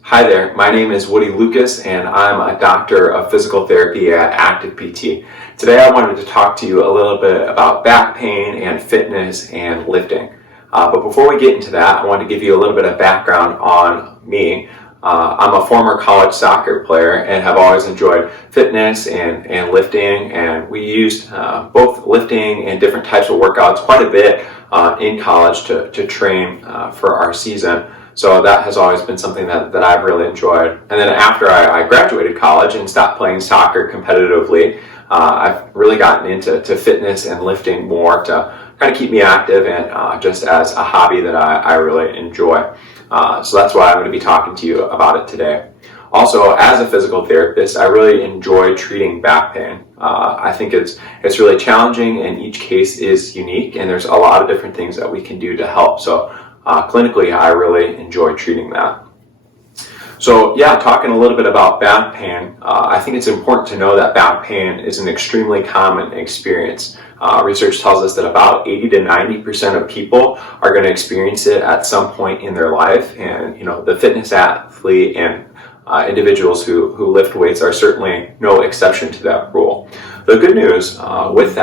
Hi there, my name is Woody Lucas and I'm a doctor of physical therapy at Active PT. Today I wanted to talk to you a little bit about back pain and fitness and lifting. But before we get into that, I want to give you a little bit of background on me. I'm a former college soccer player and have always enjoyed fitness and lifting, and we used both lifting and different types of workouts quite a bit in college to train for our season. So that has always been something that I've really enjoyed. And then after I graduated college and stopped playing soccer competitively, I've really gotten into fitness and lifting more to kind of keep me active and just as a hobby that I really enjoy. So that's why I'm going to be talking to you about it today. Also, as a physical therapist, I really enjoy treating back pain. I think it's really challenging and each case is unique, and there's a lot of different things that we can do to help. So clinically, I really enjoy treating that. So yeah, talking a little bit about back pain, I think it's important to know that back pain is an extremely common experience. Research tells us that about 80 to 90% of people are going to experience it at some point in their life, and the fitness athlete and individuals who lift weights are certainly no exception to that rule. The good news with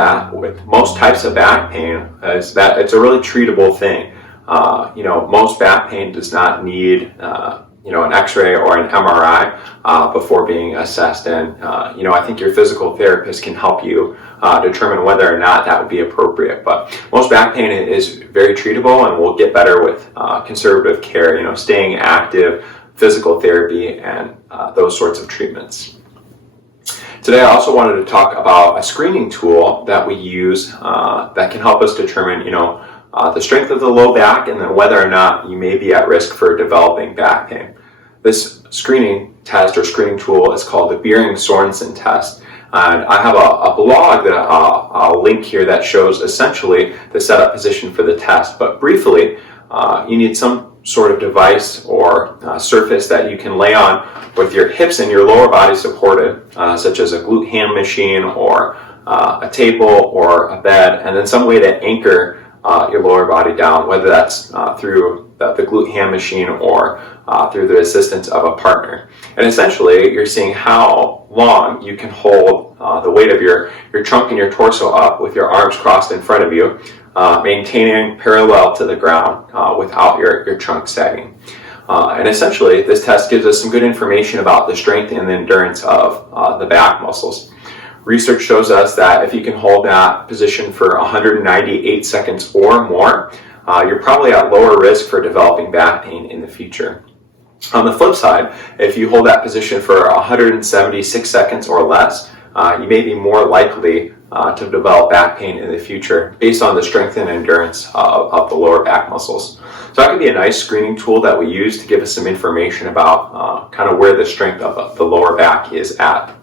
most types of back pain is that it's a really treatable thing. Most back pain does not need an x-ray or an MRI before being assessed, and I think your physical therapist can help you determine whether or not that would be appropriate. But most back pain is very treatable and will get better with conservative care, staying active, physical therapy, and those sorts of treatments. Today I also wanted to talk about a screening tool that we use that can help us determine the strength of the low back and then whether or not you may be at risk for developing back pain. This screening test or screening tool is called the Bering-Sorensen test. And I have a blog that I'll link here that shows essentially the setup position for the test. But briefly, you need some sort of device or surface that you can lay on with your hips and your lower body supported, such as a glute ham machine or a table or a bed, and then some way to anchor your lower body down, whether that's through the glute ham machine or through the assistance of a partner. And essentially, you're seeing how long you can hold the weight of your trunk and your torso up with your arms crossed in front of you, maintaining parallel to the ground without your trunk sagging. And essentially, this test gives us some good information about the strength and the endurance of the back muscles. Research shows us that if you can hold that position for 198 seconds or more, you're probably at lower risk for developing back pain in the future. On the flip side, if you hold that position for 176 seconds or less, you may be more likely to develop back pain in the future based on the strength and endurance of the lower back muscles. So that could be a nice screening tool that we use to give us some information about kind of where the strength of the lower back is at.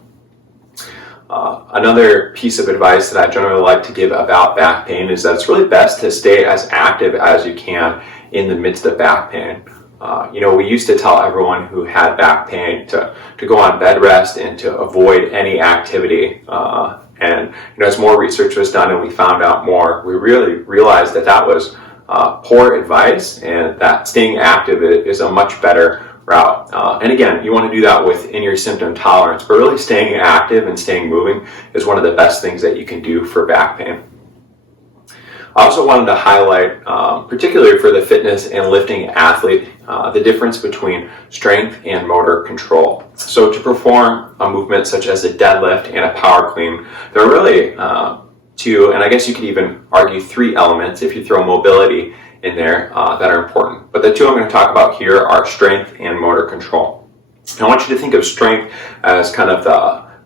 Another piece of advice that I generally like to give about back pain is that it's really best to stay as active as you can in the midst of back pain. We used to tell everyone who had back pain to go on bed rest and to avoid any activity. And as more research was done and we found out more, we really realized that was poor advice, and that staying active is a much better route. And again, you want to do that within your symptom tolerance, but really staying active and staying moving is one of the best things that you can do for back pain. I also wanted to highlight, particularly for the fitness and lifting athlete, the difference between strength and motor control. So to perform a movement such as a deadlift and a power clean, there are really two, and I guess you could even argue three elements if you throw mobility in there that are important. But the two I'm going to talk about here are strength and motor control. I want you to think of strength as kind of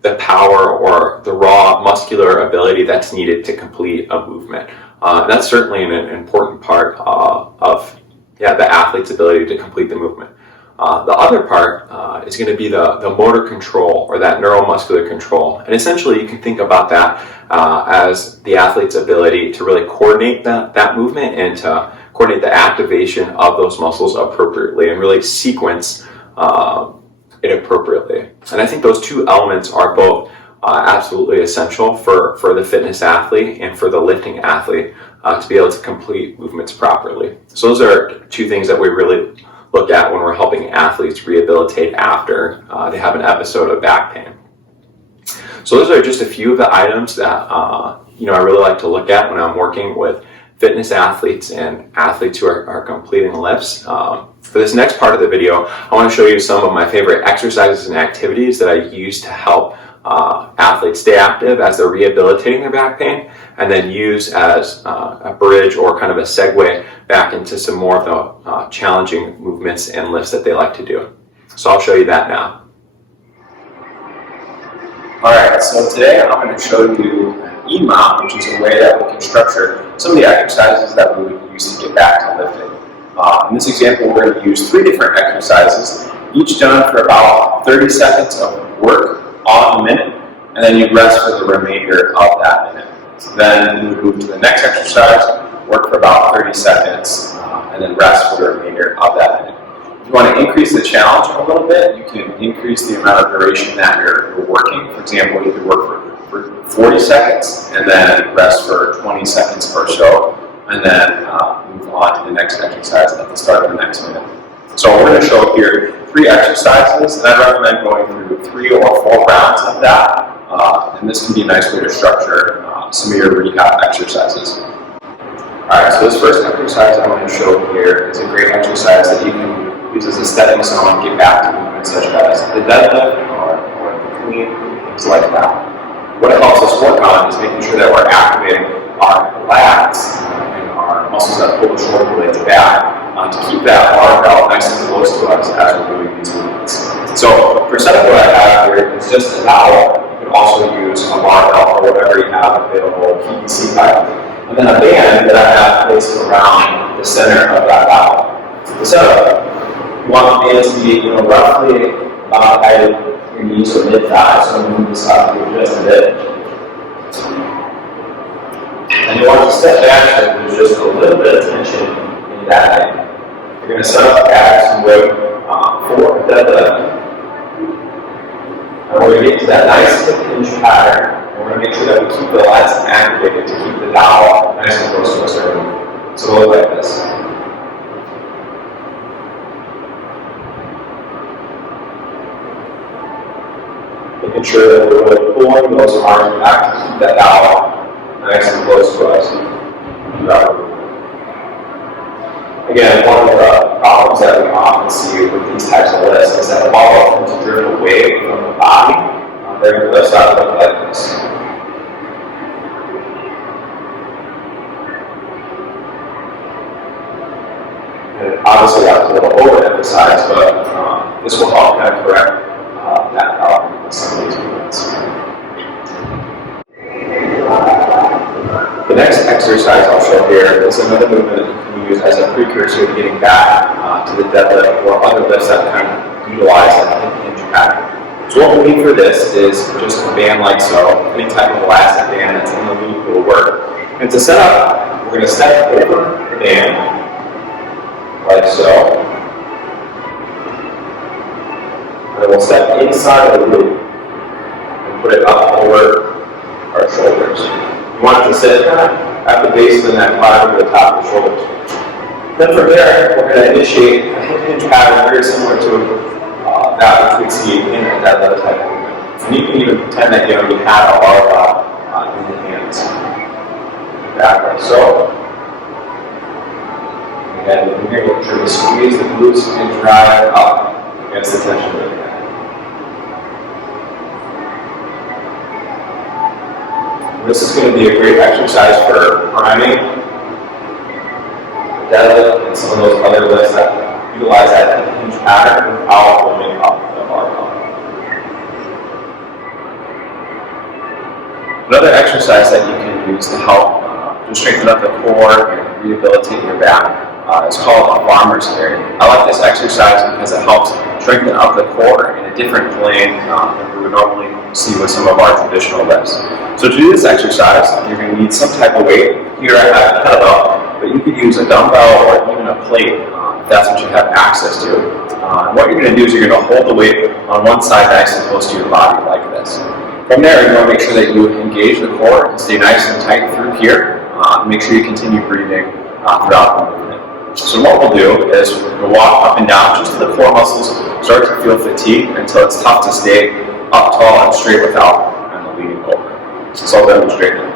the power or the raw muscular ability that's needed to complete a movement. That's certainly an important part of the athlete's ability to complete the movement. The other part is going to be the motor control or that neuromuscular control. And essentially you can think about that as the athlete's ability to really coordinate that movement and to coordinate the activation of those muscles appropriately and really sequence it appropriately. And I think those two elements are both absolutely essential for the fitness athlete and for the lifting athlete to be able to complete movements properly. So those are two things that we really look at when we're helping athletes rehabilitate after they have an episode of back pain. So those are just a few of the items that I really like to look at when I'm working with fitness athletes and athletes who are completing lifts. For this next part of the video, I want to show you some of my favorite exercises and activities that I use to help athletes stay active as they're rehabilitating their back pain, and then use as a bridge or kind of a segue back into some more of the challenging movements and lifts that they like to do. So I'll show you that now. Alright, so today I'm going to show you an EMOM, which is a way that we can structure some of the exercises that we would use to get back to lifting. In this example, we're going to use 3 different exercises, each done for about 30 seconds of work on a minute, and then you rest for the remainder of that minute. Then you move to the next exercise, work for about 30 seconds, and then rest for the remainder of that minute. If you want to increase the challenge a little bit, you can increase the amount of duration that you're working. For example, you could work for 40 seconds and then rest for 20 seconds or so, and then move on to the next exercise at the start of the next minute. So we're going to show here 3 exercises, and I recommend going through 3 or 4 rounds of that, and this can be a nice way to structure some of your rehab exercises. Alright, so this first exercise I want to show here is a great exercise that you can use as a stepping stone to get back to movements such as the deadlift or the clean, things like that. What it helps us work on is making sure that we're activating our lats and our muscles that pull the shoulder blades back to keep that barbell nice and close to us as we're doing these movements. So for setup, what I have here is just a towel. You can also use a barbell or whatever you have available, PVC pipe. And then a band that I have placed around the center of that towel. The setup, you want the band to be roughly about the height of your knees or mid-thigh, so move this up just a bit. And you want to step back so there's just a little bit of tension in that leg. You're going to set up abs and weight for a deadlift. And we're going to get to that nice hip hinge pattern. We're going to make sure that we keep the lats activated to keep the dowel nice and close to us during the movement. So look like this. Making sure that we're really pulling those arms back to keep that dowel nice and close to us. Again, one of the problems that we often see with these types of lifts is that the ball tends to drift away from the body. They're going to lift out look like this. And obviously that's a little overemphasized, but this will help kind of correct that problem in some of these movements. The next exercise I'll show here is another movement that you can use as a precursor to getting back to the deadlift or other lifts that kind of utilize that hip hinge pattern. So what we need for this is just a band like so, any type of elastic band that's in the loop will work. And to set up, we're going to step over the band, like so. And then we'll step inside of the loop and put it up over our shoulders. You want it to sit at the base and then that climb over the top of the shoulders. Then from there, we're going to initiate a hip hinge pattern very similar to that which we'd see in that other type of movement. And you can even pretend that you have a barbell in the hands. That way. So, again, from here, make sure to squeeze the glutes and drive up against the tension of the neck. This is going to be a great exercise for priming, deadlift, and some of those other lifts that utilize that hinge pattern without warming up the barbell. Another exercise that you can use to help to strengthen up the core and rehabilitate your back is called a farmer's carry. I like this exercise because it helps strengthen up the core in a different plane than we would normally see with some of our traditional lifts. So to do this exercise, you're going to need some type of weight. Here I have a kettlebell, but you could use a dumbbell or even a plate if that's what you have access to. And what you're going to do is you're going to hold the weight on one side nice and close to your body like this. From there, you want to make sure that you engage the core and stay nice and tight through here. Make sure you continue breathing throughout the movement. So what we'll do is we'll walk up and down just to the core muscles start to feel fatigue until it's tough to stay up tall and straight without kind of leaning over. So I'll demonstrate now.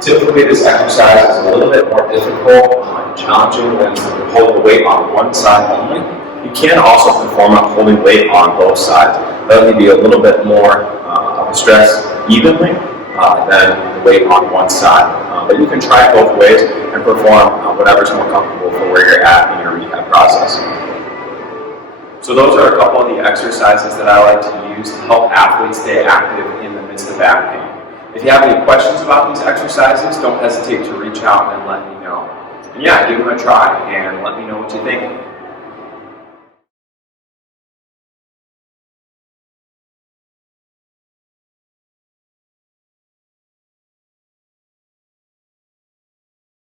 Typically, this exercise is a little bit more difficult and challenging when you're holding the weight on one side only. You can also perform on holding weight on both sides. That will be a little bit more of a stress evenly than the weight on one side. But you can try it both ways and perform whatever's more comfortable for where you're at in your rehab process. So those are a couple of the exercises that I like to use to help athletes stay active in the midst of back pain. If you have any questions about these exercises, don't hesitate to reach out and let me know. And yeah, give them a try and let me know what you think.